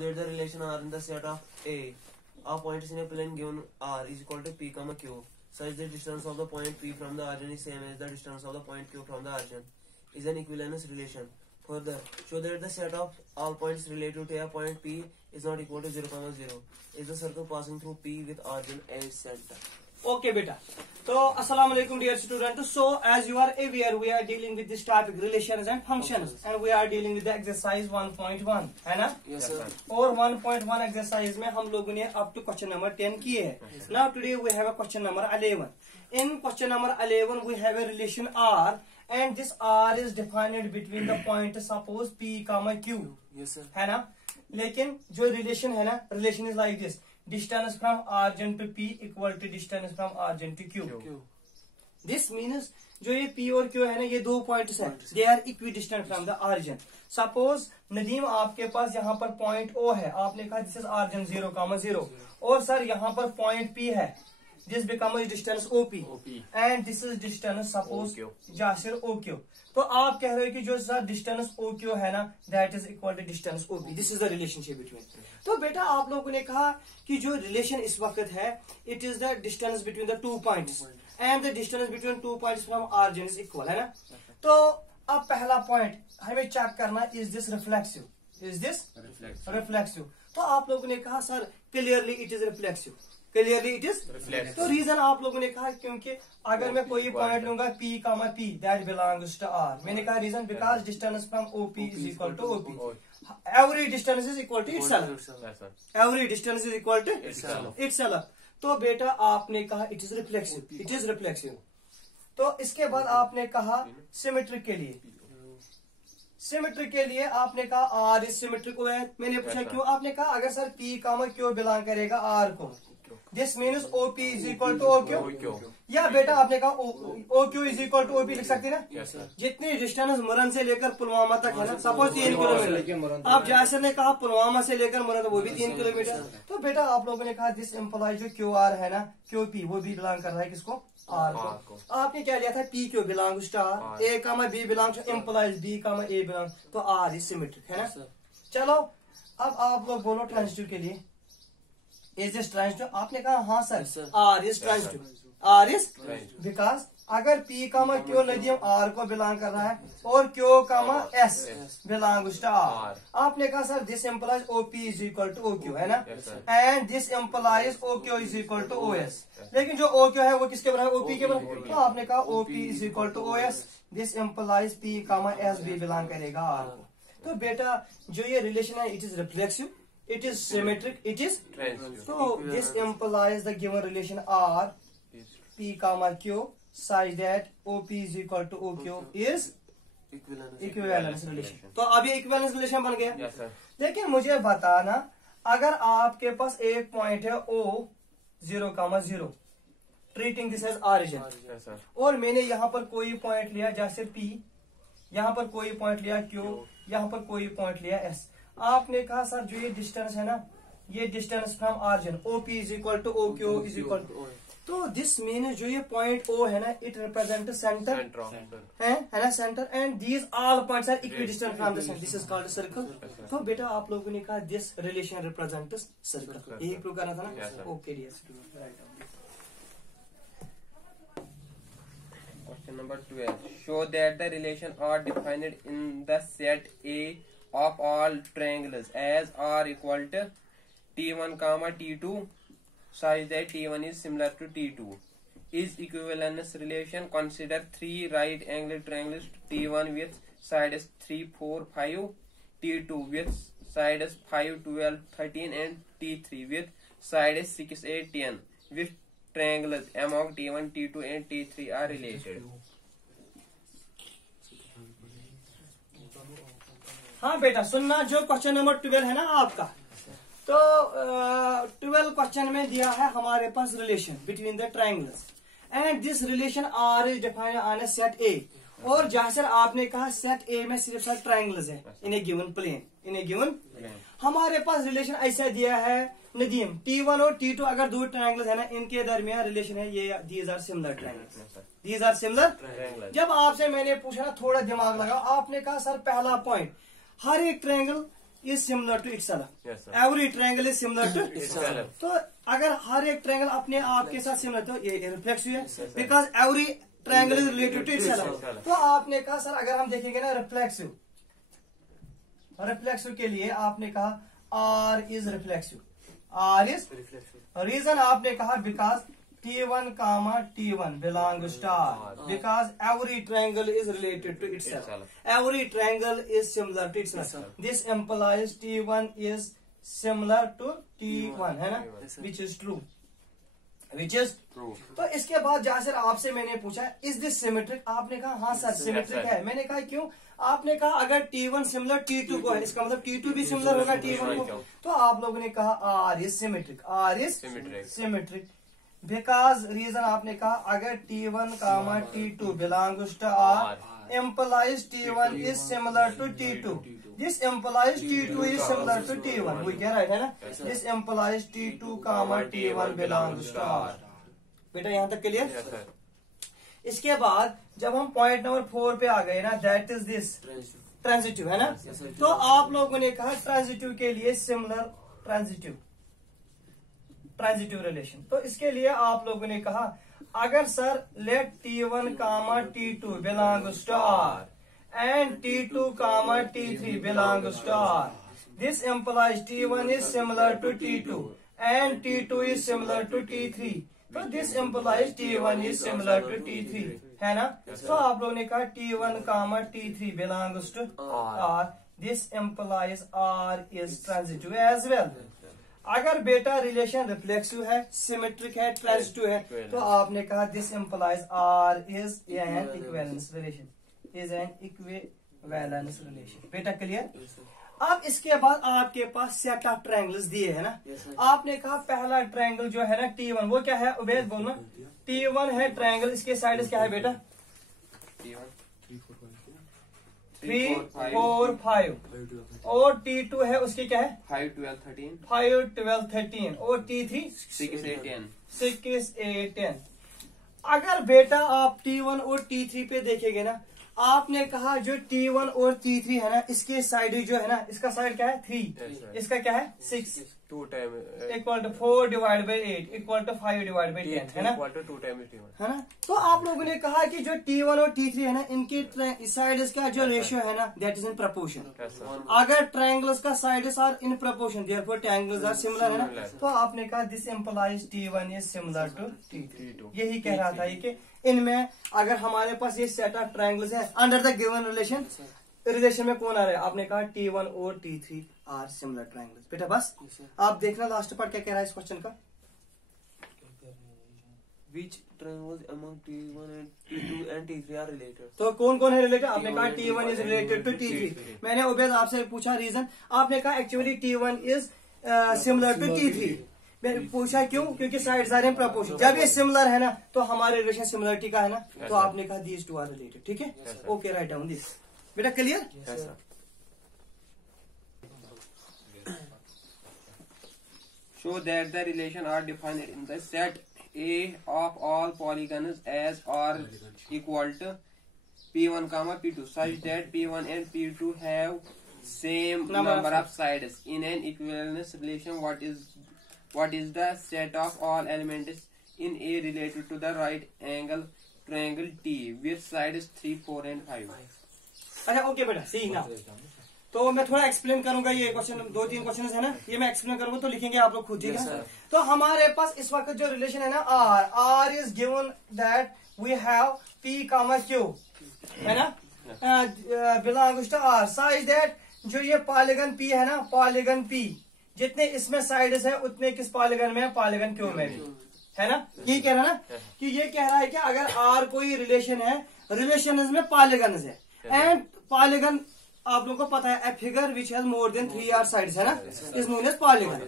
that the relation R in the set of A of points in a plane given R is equal to P, Q, such that distance of the point P from the origin is same as the distance of the point Q from the origin is an equivalence relation. Further, show that the set of all points related to a point P is not equal to 0, 0. Is the circle passing through P with origin as center. Okay, beta. So, assalamu alaikum dear students. So, as you are aware, we are dealing with this topic relations and functions, and we are dealing with the exercise 1.1, है ना? Yes sir. और 1.1 exercise में हम लोगों ने up to question number 10 किए हैं. Now today we have a question number 11. In question number 11 we have a relation R, and this R is defined between the point suppose P, Q. Yes sir. है ना? लेकिन जो relation है ना, relation is like this. Distance from origin to P equal to distance from origin to Q. This means जो ये P और Q है ना, ये दो पॉइंट्स हैं. They are equidistant from the origin. Suppose Nadeem आपके पास यहाँ पर पॉइंट O है, आपने कहा this is origin 0, 0, और सर यहाँ पर पॉइंट P है. This becomes distance OP, and this is distance suppose Yasir OQ. तो आप कह रहे हो कि जो सर डिस्टेंस OQ है ना, that is equal to distance OP. This is the relationship between. तो बेटा आप लोगों ने कहा कि जो रिलेशन इस वक्त है, it is the distance between the two points, and the distance between two points from origin is equal, है ना? तो अब पहला पॉइंट हमें चेक करना, is this reflexive? Is this reflexive? तो आप लोगों ने कहा sir clearly it is reflexive. Clearly it is reflexive. तो रीजन आप लोगों ने कहा क्योंकि अगर मैं कोई पॉइंट लूंगा P, P that belongs to R. मैंने कहा reason because distance from OP is equal to OP. Every distance is equal to itself. Every distance is equal to itself. तो बेटा आपने कहा it is reflexive. It is reflexive. तो इसके बाद आपने कहा सिमेट्रिक के लिए. सिमेट्रिक के लिए आपने कहा R is symmetric है. मैंने पूछा क्यों? आपने कहा अगर सर P, Q बिलोंग करेगा R को, this means OP is equal to OQ. या बेटा आपने कहा OQ is equal to OP लिख सकते ना? जितनी डिस्टेंस मुरन से लेकर पुलवामा तक है ना, सपोज 3 किलोमीटर. आप जासिर ने कहा पुलवामा से लेकर मुरन, वो भी 3 किलोमीटर. तो बेटा आप लोगों ने कहा दिस एम्प्लॉय जो QR है ना, QP, वो भी बिलोंग कर रहा है किसको? R को. आपने क्या लिया था? PQ belongs to R, A, B belongs to implies B, A belongs, तो R इज सिमेट्रिक, है ना? चलो अब आप लोग बोलो ट्रांजिटिव के लिए. Is this transitive? आपने कहा हाँ sir, R is transitive. R is because अगर P, Q नदीम R को बिलोंग कर रहा है और Q, S belongs to R. आपने कहा sir this implies OP is equal to OQ, है ना? And this implies OQ is equal to OS. लेकिन जो OQ है वो किसके बराबर? OP के बराबर. तो आपने कहा OP is equal to OS. This implies P, S भी बिलोंग करेगा R को. तो बेटा जो ये रिलेशन है, it is reflexive, it is symmetric, it is transitive. So this implies the given relation R, P, Q such that OP is equal to OQ is equivalence relation. तो अब ये equivalence relation बन गया. Yes, sir. लेकिन मुझे बताना, अगर आपके पास एक पॉइंट है O 0, 0, treating this as origin, Yes, sir. और मैंने यहाँ पर कोई पॉइंट लिया जैसे P, यहाँ पर कोई पॉइंट लिया Q, यहाँ पर कोई पॉइंट लिया S. आपने कहा सर जो ये डिस्टेंस है ना, ये distance from origin OP is equal to OQ is equal to. तो दिस मीन जो ये पॉइंट O है ना, इट रिप्रेजेंट सेंटर है ना, centre, and these all points are equidistant from the centre. This is called circle. तो बेटा आप लोगों ने कहा दिस रिलेशन रिप्रेजेंट्स सर्कल. यही प्रूव करना था ना. Okay dear student. Question number 12. Show that the relation are defined in the set A of all triangles as R equal to T1, T2 such that T1 is similar to T2. Is equivalence relation? Consider three right angled triangles, T1 with sides 3, 4, 5, T2 with sides 5, 12, 13 and T3 with sides 6, 8, 10. Which triangles among T1, T2 and T3 are related? हाँ बेटा सुनना, जो question number 12 है ना आपका, तो 12 question में दिया है हमारे पास relation between the triangles, and this relation R is defined on a set A. और जहां सर आपने कहा सेट ए में सिर्फ सर ट्रायंगल्स है इन ए गिवन प्लेन, इन ए गिवन हमारे पास रिलेशन ऐसा दिया है नदीम T1 और T2 अगर दो ट्रायंगल्स है ना, इनके दरमियान रिलेशन है ये, these are similar triangles, these are similar. जब आपसे मैंने पूछा ना थोड़ा दिमाग लगाओ, आपने कहा सर पहला पॉइंट, हर एक triangle is similar to itself, Yes, sir. Every triangle is similar to Itself. तो अगर हर एक ट्रायंगल अपने आप के साथ सिमिलर तो ये रिफ्लेक्सिव है, because every triangle is related to itself. तो आपने कहा सर अगर हम देखेंगे ना रिफ्लेक्सिव के लिए आपने कहा R is reflexive, R is reason आपने कहा because T1 comma T1 belongs to R because every triangle is related to itself. Every triangle is similar to itself. This implies T1 is similar to T1 है ना, which is true. Which is True. तो इसके बाद जासिर आपसे मैंने पूछा is this symmetric, आपने कहा हाँ सर सिमेट्रिक है। मैंने कहा क्यों, आपने कहा अगर T1 सिमिलर T2 को है, इसका मतलब T2 भी सिमिलर होगा T1 को। तो आप लोगों ने कहा R is symmetric, R is symmetric because reason आपने कहा अगर T1 comma T2 belongs to R implies T1 is similar to T2. This implies T2 is similar to T1. वो क्या राइट है ना, this implies T2 comma T1 belongs to R. बेटा यहाँ तक क्लियर। इसके बाद जब हम पॉइंट नंबर 4 पे आ गए ना, दैट इज दिस ट्रांजिटिव है ना। तो आप लोगों ने कहा ट्रांजिटिव के लिए सिमिलर ट्रांजिटिव रिलेशन, तो इसके लिए आप लोगों ने कहा अगर sir let T1 comma T2 belongs to R and T2 comma T3 belongs to R, this implies T1 is similar to T2 and T2 is similar to T3. तो this implies T1 is similar to T3 है ना। तो आप लोगों ने कहा T1 comma T3 belongs to R, this implies R is transitive as well. अगर बेटा रिलेशन रिफ्लेक्सिव है, सिमेट्रिक है, ट्रांजिटिव है, तो आपने कहा this implies R is an equivalence relation, is an equivalence relation. बेटा क्लियर। अब इसके बाद आपके पास सेट ऑफ ट्रायंगल्स दिए है ना। आपने कहा पहला ट्रायंगल जो है ना T1, वो क्या है उबैद बोलना, T1 है ट्रायंगल, इसके साइड क्या है बेटा 3, 4, 5 और T2 है उसकी क्या है 5, 12, 13 5, 12, 13 और T3 6, 8, 10 6, 8, 10। अगर बेटा आप T1 और T3 पे देखेंगे ना, आपने कहा जो T1 और T3 है ना, इसके साइड जो है ना, इसका साइड क्या है 3, इसका क्या है 6, 2 time equal to 4 divide by 8 equal to 5 divide by 10 है ना, 2 टाइम है ना। तो आप लोगों ने कहा कि जो T1 और T3 है ना, इनके साइड्स का जो रेशियो है ना, दैट इज इन प्रपोर्शन। अगर ट्रायंगल्स का sides are in proportion, therefore triangles are similar है ना। तो आपने कहा this implies T1 is similar to T3। यही कह रहा था ये कि इनमें अगर हमारे पास ये सेट ऑफ ट्रायंगल्स है अंडर द गिवन रिलेशन में कौन आ रहा है, आपने कहा T1 और T3 आर सिमिलर ट्रायंगल्स। बेटा बस आप देखना लास्ट पार्ट क्या कह रहा है इस क्वेश्चन का। Which triangles among T1 and T2 and T3 are related? तो कौन कौन है रिलेटेड, आपने कहा T1 is related to T3। मैंने उबैद आपसे पूछा रीजन, आपने कहा actually T1 is similar to T3। मैंने पूछा क्यों, क्योंकि साइड्स आर इन प्रपोर्शन। जब ये सिमिलर है ना, तो हमारे रिलेशन सिमिलरिटी का है ना, तो आपने कहा दीज टू आर रिलेटेड। ठीक है, ओके राइट डाउन दिस। बेटा clear. Show that the relation are defined in the set A of all polygons as are equal to P1 comma P2 such that P1 and P2 have same number of sides in an equivalence relation. What is the set of all elements in A related to the right angle triangle T with sides 3, 4 and 5? अच्छा okay बेटा सी ना, तो मैं थोड़ा explain करूंगा। ये question 2-3 question है ना, ये मैं एक्सप्लेन करूंगा तो लिखेंगे आप लोग खुद। ठीक है, तो हमारे पास इस वक्त जो रिलेशन है ना R is given that we have P comma Q है ना, belongs to R such that जो ये पॉलीगन P है ना, पॉलीगन P जितने इसमें साइड्स है उतने किस पॉलीगन में है, पॉलीगन Q में भी है ना। ये कह रहा है ना कि ये कह रहा है कि अगर R कोई रिलेशन है, रिलेशन में पॉलीगन है एंड पॉलीगन आप लोगों को पता है figure which has more than 3 are sides है ना, इज नोन एज पॉलीगन।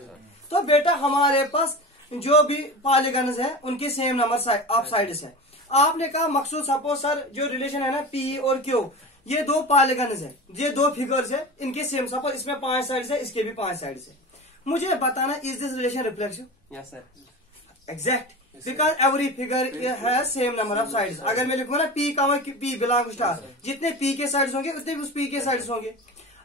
तो बेटा हमारे पास जो भी पॉलीगन्स है उनके सेम नंबर ऑफ साइड्स है। आपने कहा मकसूद सपोज सर जो रिलेशन है ना P और Q, ये 2 पॉलीगन्स है, ये 2 फिगर्स है, इनके सेम सपोज इसमें 5 साइड्स है, इसके भी 5 साइड्स है। मुझे बताना is this relation reflexive? Yes sir. Exact, because every figure है सेम नंबर ऑफ साइड्स। अगर मैं लिखूंगा ना P comma P belongs to R, जितने P के साइड्स होंगे उतने भी उस P के साइड्स होंगे।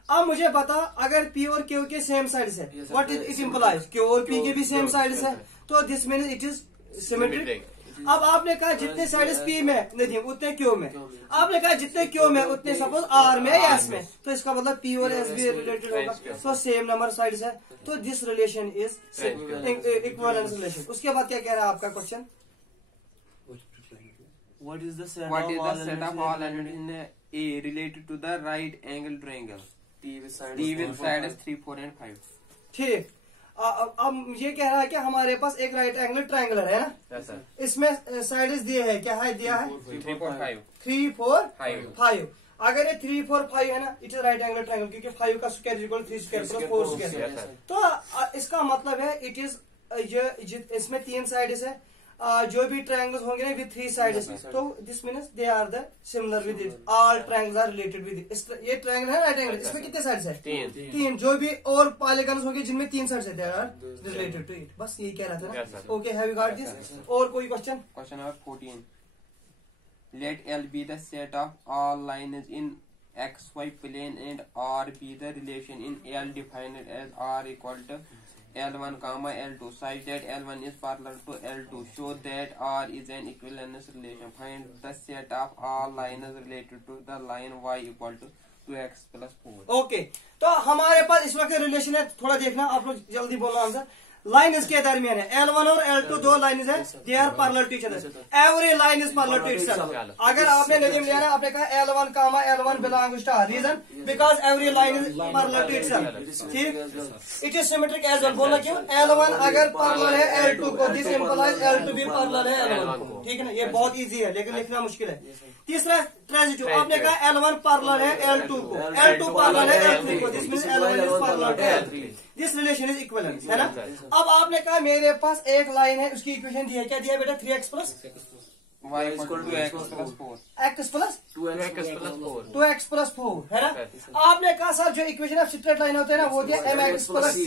अब मुझे बता, अगर पी और क्यू के सेम साइड्स है, what is it implies, Q और पी के भी सेम साइड्स है, तो this means it is symmetric. अब आपने कहा जितने साइड्स पी में नदीम उतने क्यू में, आपने कहा जितने क्यू में उतने सपोज आर में या एस में, तो इसका मतलब पी और एस भी रिलेटेड होगा, तो सेम नंबर साइड्स है, तो this relation is equivalence relation. उसके बाद क्या कह रहा है आपका question, What is the set What of is all the set of all elements in A related to the right angle triangle? T with side T with sides 3, 4 and 5. ठीक। अब ये कह रहा है कि हमारे पास एक राइट एंगल ट्रायंगुलर है ना, Yes, sir. इसमें साइड्स दिए हैं, क्या है दिया है 3, 4, 5. 3, 4, 5. 5। अगर ये 3, 4, 5 है ना, it is right angle triangle, क्योंकि 5 का square equal 3 square plus 4 Yes, square. sir. तो इसका मतलब है इट इज इसमें 3 साइड्स है, जो भी ट्रायंगल्स होंगे ना विद 3 साइड्स, तो this means they are the similar with it, all triangles are related with it. ये ट्रायंगल है राइट एंगल, इसमें कितने साइड्स है 3, जो भी और पॉलीगन्स होंगे जिनमें 3 साइड्स है they are related to it. बस यही कह रहा था Yes, ना। sir. Okay, have you got this? और कोई question? Question number 14. Let L be the set of all lines in XY plane and R be the relation in L defined as R equal to L1, L2 such that L1 is parallel to L2. Show that R is an equivalence relation. Find the set of all lines related to the line Y equal to 2x plus 4. Okay, तो हमारे पास इस वक्त relation है, थोड़ा देखना आप लोग, जल्दी बोलो आंसर। लाइन इसके दरमियान है, L1 और L2 दो लाइन है, they are parallel to each other, every line is parallel to itself. अगर आपने नदीम लिया ना, आपने कहा L1 L1 belongs to R, reason because every line is parallel to itself. ठीक, it is symmetric as well. बोलना क्यों? L1 अगर पैरेलल है L2 को, दिस इंप्लाइज L2 भी पैरेलल है L1 को। ठीक है ना, ये बहुत इजी है लेकिन लिखना मुश्किल है। तीसरा ट्रांजिटिव, आपने कहा L1 पैरेलल है L2 को, L2 पैरेलल है L3 को, this means L1 is parallel to L3, this relation is equivalence, है ना। अब आपने कहा मेरे पास एक लाइन है, उसकी इक्वेशन दी है, क्या दिया बेटा? 3x plus Y equal to x plus 4. x plus 2x plus 4. 2x plus 4, है ना। आपने कहा सर जो इक्वेशन ऑफ स्ट्रेट लाइन होते हैं ना, वो दिया mx प्लस c,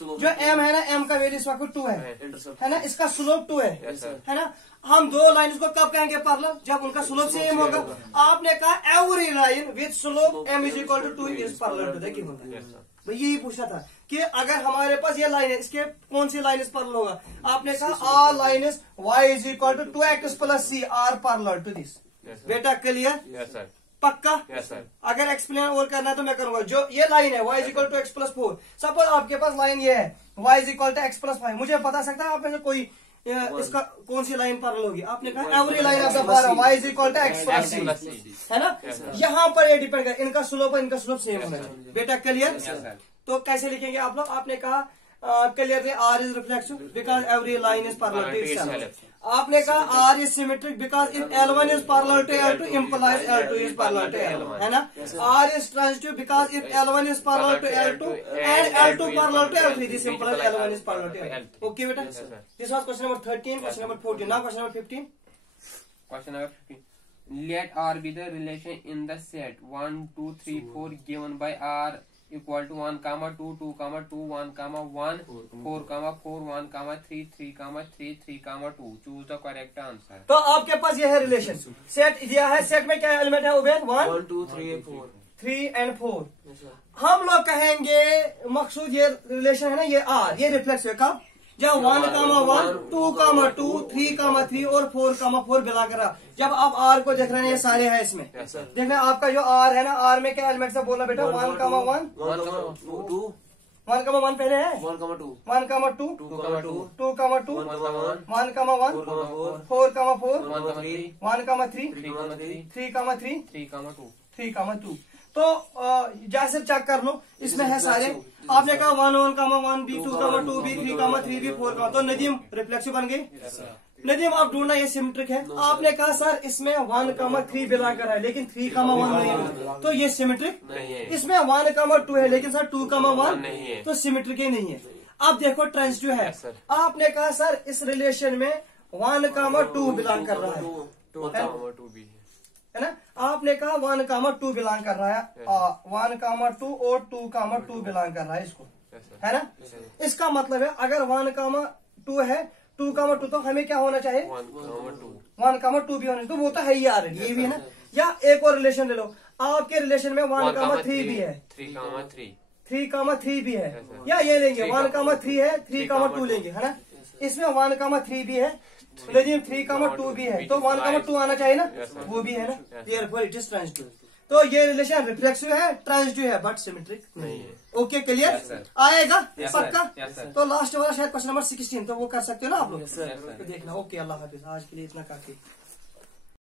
जो m है ना, m का वैल्यू इस वक्त 2 है ना, इसका स्लोप 2 है ना। हम दो लाइन को कब कहेंगे पैरेलल? जब उनका स्लोप सेम होगा। आपने कहा every line with slope m is equal to 2 is parallel to the given line. भाई यही पूछना था कि अगर हमारे पास ये लाइन है, इसके कौन सी लाइन इस पैरेलल होगा? आपने कहा all line is y is equal to 2x plus c are parallel to this. बेटा क्लियर? Yes, sir. पक्का? Yes, sir. अगर एक्सप्लेन और करना है तो मैं करूंगा। जो ये लाइन है y is equal to x plus 4, suppose आपके पास लाइन ये है y is equal to x plus 5, मुझे बता सकता है आप में से कोई इसका कौन सी लाइन पैरेलल होगी? आपने कहा every line of the form y is equal to x plus C, है ना। यहाँ पर ये डिपेंड कर, इनका स्लोप और इनका स्लोप सेम होना चाहिए। बेटा क्लियर? Yes, sir. तो कैसे लिखेंगे आप लोग? आपने कहा clearly R is reflexive because every line is parallel to itself. आपने कहा R is symmetric because if L1 is parallel to L2 implies L2 is parallel to L1, है ना। R is transitive because if L1 is parallel to L2 and L2 parallel to L3, this implies L1 is parallel to L2। Okay बेटा, this was question number 13, question number 14, now question number 15। Question number 15. Let R be the relation in the set 1, 2, 3, 4 given by R equal to 1, 2, 2, 2, 1, 1, 4, 4, 1, 3, 3, 3, 3, 2. Choose the correct answer. तो आपके पास ये है relation, set दिया है, set में क्या element है Ubaid? 1, 2, 3, 4. 3 and 4। हम लोग कहेंगे मकसूद ये रिलेशन है ना, ये R, ये रिफ्लेक्स है कब? जब 1, 1, 2, 2, 3, 3 और 4, 4 बिला कर रहा। जब आप R को देख रहे हैं, ये सारे हैं इसमें, देखना आपका जो R है ना, R में क्या एलिमेंट से बोलना बेटा? 1, 1, 2, 1, 1 पहले है, 1, 2, 1, 2, 2, 2, 1, 2, 1, 1, 4, 4, 4, 3, 1, 3, 3, 3, 2। तो जैसे चेक कर लो, इसमें है सारे। आपने कहा 1, 1, B 2, 2, B 3, 3, B 4, तो नदीम रिफ्लेक्सिव बन गई। नदीम आप ढूंढना ये सिमेट्रिक है। आपने कहा सर इसमें 1, 3 बिलोंग कर रहा है लेकिन 3, 1 नहीं है, तो ये सिमेट्रिक नहीं है। इसमें 1, 2 है लेकिन सर 2, 1 नहीं है, तो सिमेट्रिक ही नहीं है। अब देखो ट्रांजिटिव है। आपने कहा सर इस रिलेशन में 1, 2 बिलोंग कर रहा है, 2 भी है ना। आपने कहा 1, 2 बिलोंग कर रहा है, 1, 2 और 2, 2 बिलोंग कर रहा है इसको, है ना। इसका मतलब है अगर 1, 2 है, 2, 2 तो हमें क्या होना चाहिए? 1, 2 1, 2 भी होना चाहिए, तो वो तो है ही यार, ये भी है ना। या एक और रिलेशन ले लो, आपके रिलेशन में 1,3 भी है, 3,3 भी है, या ये लेंगे 1,3 है, 3,2 लेंगे, है ना। इसमें 1,3 भी है, 3,2 भी है, तो 1,2 आना चाहिए ना, वो भी है ना, देयरफॉर इट इज ट्रांजिटिव। तो ये रिलेशन रिफ्लेक्सिव है, ट्रांजिटिव है, बट सिमेट्रिक नहीं है। ओके, क्लियर आएगा पक्का। तो लास्ट वाला शायद क्वेश्चन नंबर 16, तो वो कर सकते हो ना आप लोग, तो देखना। ओके, अल्लाह हाफिज, आज के लिए इतना काफी।